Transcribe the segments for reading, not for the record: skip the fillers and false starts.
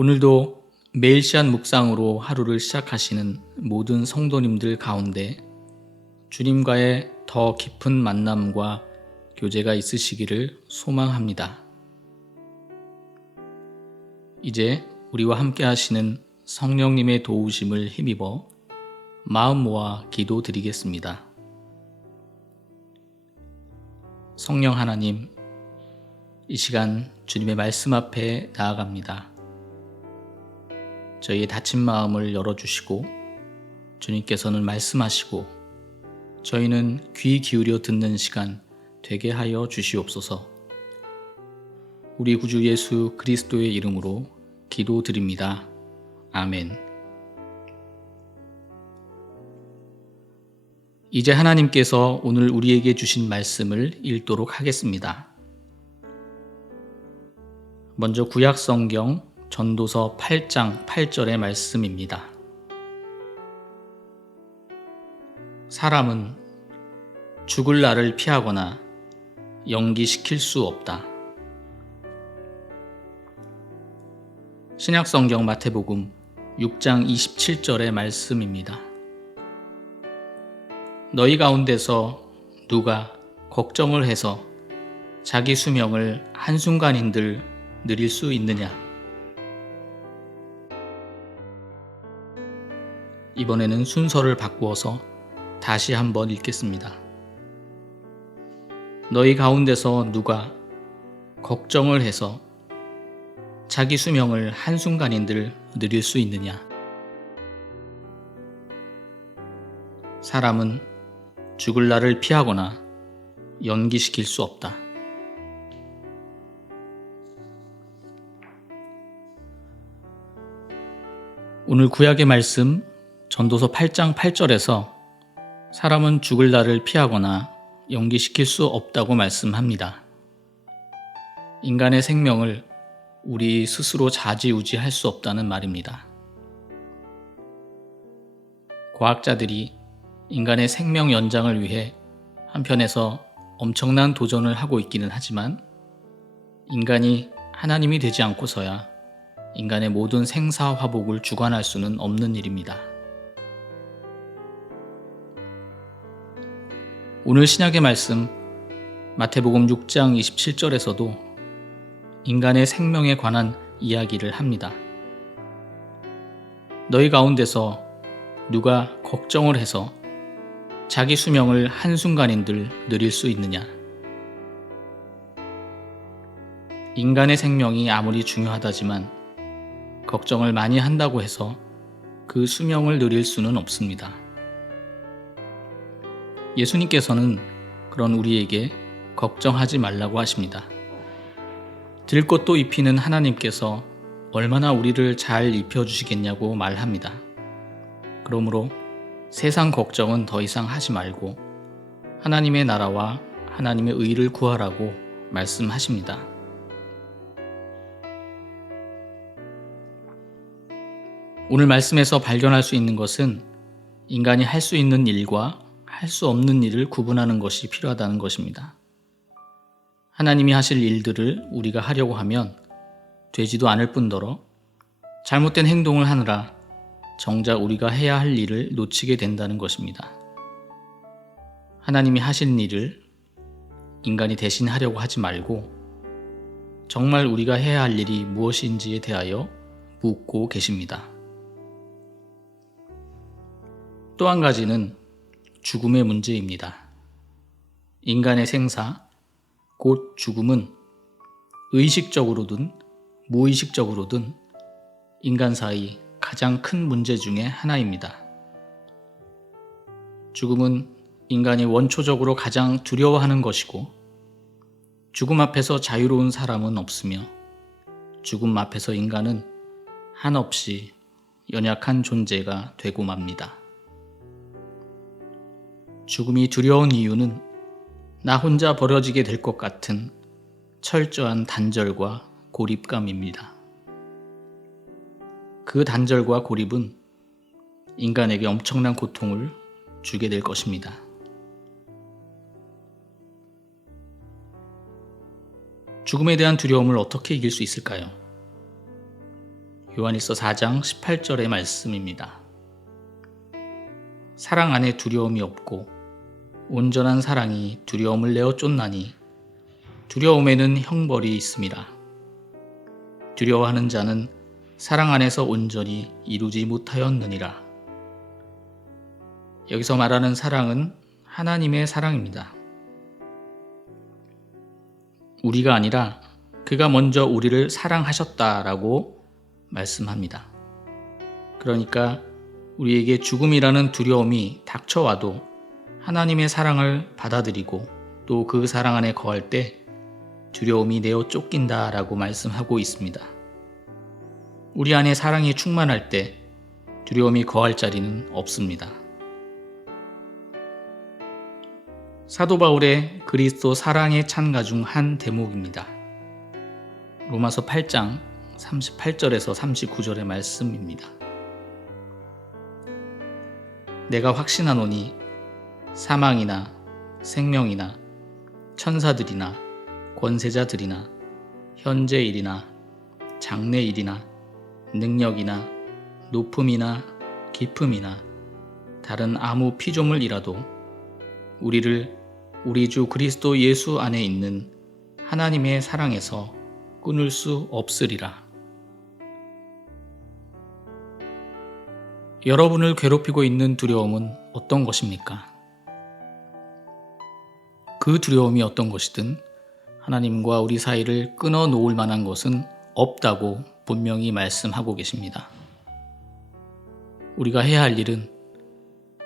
오늘도 매일 시간 묵상으로 하루를 시작하시는 모든 성도님들 가운데 주님과의 더 깊은 만남과 교제가 있으시기를 소망합니다. 이제 우리와 함께 하시는 성령님의 도우심을 힘입어 마음 모아 기도 드리겠습니다. 성령 하나님, 이 시간 주님의 말씀 앞에 나아갑니다. 저희의 닫힌 마음을 열어주시고 주님께서는 말씀하시고 저희는 귀 기울여 듣는 시간 되게 하여 주시옵소서. 우리 구주 예수 그리스도의 이름으로 기도드립니다. 아멘. 이제 하나님께서 오늘 우리에게 주신 말씀을 읽도록 하겠습니다. 먼저 구약 성경 전도서 8장 8절의 말씀입니다. 사람은 죽을 날을 피하거나 연기시킬 수 없다. 신약성경 마태복음 6장 27절의 말씀입니다. 너희 가운데서 누가 걱정을 해서 자기 수명을 한순간인들 늘릴 수 있느냐? 이번에는 순서를 바꾸어서 다시 한번 읽겠습니다. 너희 가운데서 누가 걱정을 해서 자기 수명을 한순간인들 늘릴 수 있느냐? 사람은 죽을 날을 피하거나 연기시킬 수 없다. 오늘 구약의 말씀 전도서 8장 8절에서 사람은 죽을 날을 피하거나 연기시킬 수 없다고 말씀합니다. 인간의 생명을 우리 스스로 좌지우지할 수 없다는 말입니다. 과학자들이 인간의 생명 연장을 위해 한편에서 엄청난 도전을 하고 있기는 하지만 인간이 하나님이 되지 않고서야 인간의 모든 생사화복을 주관할 수는 없는 일입니다. 오늘 신약의 말씀 마태복음 6장 27절에서도 인간의 생명에 관한 이야기를 합니다. 너희 가운데서 누가 걱정을 해서 자기 수명을 한순간인들 늘릴 수 있느냐? 인간의 생명이 아무리 중요하다지만 걱정을 많이 한다고 해서 그 수명을 늘릴 수는 없습니다. 예수님께서는 그런 우리에게 걱정하지 말라고 하십니다. 들 것도 입히는 하나님께서 얼마나 우리를 잘 입혀주시겠냐고 말합니다. 그러므로 세상 걱정은 더 이상 하지 말고 하나님의 나라와 하나님의 의를 구하라고 말씀하십니다. 오늘 말씀에서 발견할 수 있는 것은 인간이 할 수 있는 일과 할 수 없는 일을 구분하는 것이 필요하다는 것입니다. 하나님이 하실 일들을 우리가 하려고 하면 되지도 않을 뿐더러 잘못된 행동을 하느라 정작 우리가 해야 할 일을 놓치게 된다는 것입니다. 하나님이 하신 일을 인간이 대신 하려고 하지 말고 정말 우리가 해야 할 일이 무엇인지에 대하여 묻고 계십니다. 또 한 가지는 죽음의 문제입니다. 인간의 생사, 곧 죽음은 의식적으로든 무의식적으로든 인간 사이 가장 큰 문제 중에 하나입니다. 죽음은 인간이 원초적으로 가장 두려워하는 것이고 죽음 앞에서 자유로운 사람은 없으며 죽음 앞에서 인간은 한없이 연약한 존재가 되고 맙니다. 죽음이 두려운 이유는 나 혼자 버려지게 될 것 같은 철저한 단절과 고립감입니다. 그 단절과 고립은 인간에게 엄청난 고통을 주게 될 것입니다. 죽음에 대한 두려움을 어떻게 이길 수 있을까요? 요한일서 4장 18절의 말씀입니다. 사랑 안에 두려움이 없고 온전한 사랑이 두려움을 내어 쫓나니 두려움에는 형벌이 있음이라. 두려워하는 자는 사랑 안에서 온전히 이루지 못하였느니라. 여기서 말하는 사랑은 하나님의 사랑입니다. 우리가 아니라 그가 먼저 우리를 사랑하셨다라고 말씀합니다. 그러니까 우리에게 죽음이라는 두려움이 닥쳐와도 하나님의 사랑을 받아들이고 또 그 사랑 안에 거할 때 두려움이 내어 쫓긴다라고 말씀하고 있습니다. 우리 안에 사랑이 충만할 때 두려움이 거할 자리는 없습니다. 사도 바울의 그리스도 사랑의 찬가 중 한 대목입니다. 로마서 8장 38절에서 39절의 말씀입니다. 내가 확신하노니 사망이나 생명이나 천사들이나 권세자들이나 현재일이나 장래일이나 능력이나 높음이나 깊음이나 다른 아무 피조물이라도 우리를 우리 주 그리스도 예수 안에 있는 하나님의 사랑에서 끊을 수 없으리라. 여러분을 괴롭히고 있는 두려움은 어떤 것입니까? 그 두려움이 어떤 것이든 하나님과 우리 사이를 끊어 놓을 만한 것은 없다고 분명히 말씀하고 계십니다. 우리가 해야 할 일은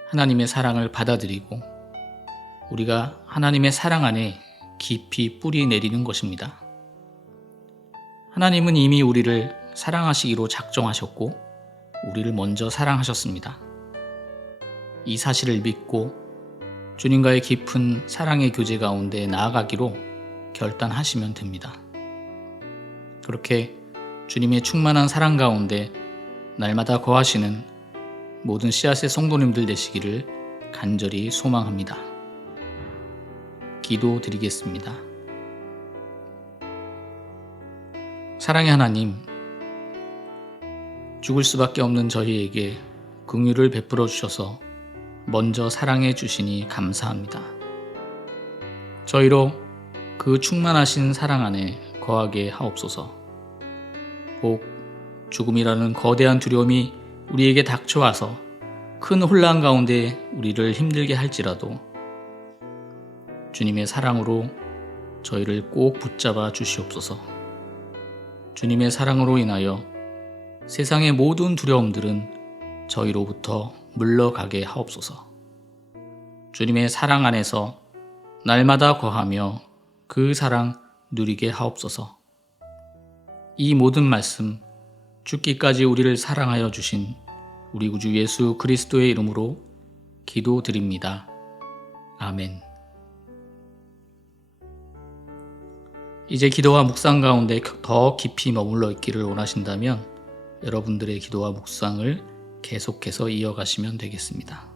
하나님의 사랑을 받아들이고 우리가 하나님의 사랑 안에 깊이 뿌리 내리는 것입니다. 하나님은 이미 우리를 사랑하시기로 작정하셨고 우리를 먼저 사랑하셨습니다. 이 사실을 믿고 주님과의 깊은 사랑의 교제 가운데 나아가기로 결단하시면 됩니다. 그렇게 주님의 충만한 사랑 가운데 날마다 거하시는 모든 씨앗의 성도님들 되시기를 간절히 소망합니다. 기도드리겠습니다. 사랑의 하나님, 죽을 수밖에 없는 저희에게 긍휼을 베풀어 주셔서 먼저 사랑해 주시니 감사합니다. 저희로 그 충만하신 사랑 안에 거하게 하옵소서. 혹 죽음이라는 거대한 두려움이 우리에게 닥쳐와서 큰 혼란 가운데 우리를 힘들게 할지라도 주님의 사랑으로 저희를 꼭 붙잡아 주시옵소서. 주님의 사랑으로 인하여 세상의 모든 두려움들은 저희로부터 물러가게 하옵소서. 주님의 사랑 안에서 날마다 거하며 그 사랑 누리게 하옵소서. 이 모든 말씀 죽기까지 우리를 사랑하여 주신 우리 구주 예수 그리스도의 이름으로 기도드립니다. 아멘. 이제 기도와 묵상 가운데 더 깊이 머물러 있기를 원하신다면 여러분들의 기도와 묵상을 계속해서 이어가시면 되겠습니다.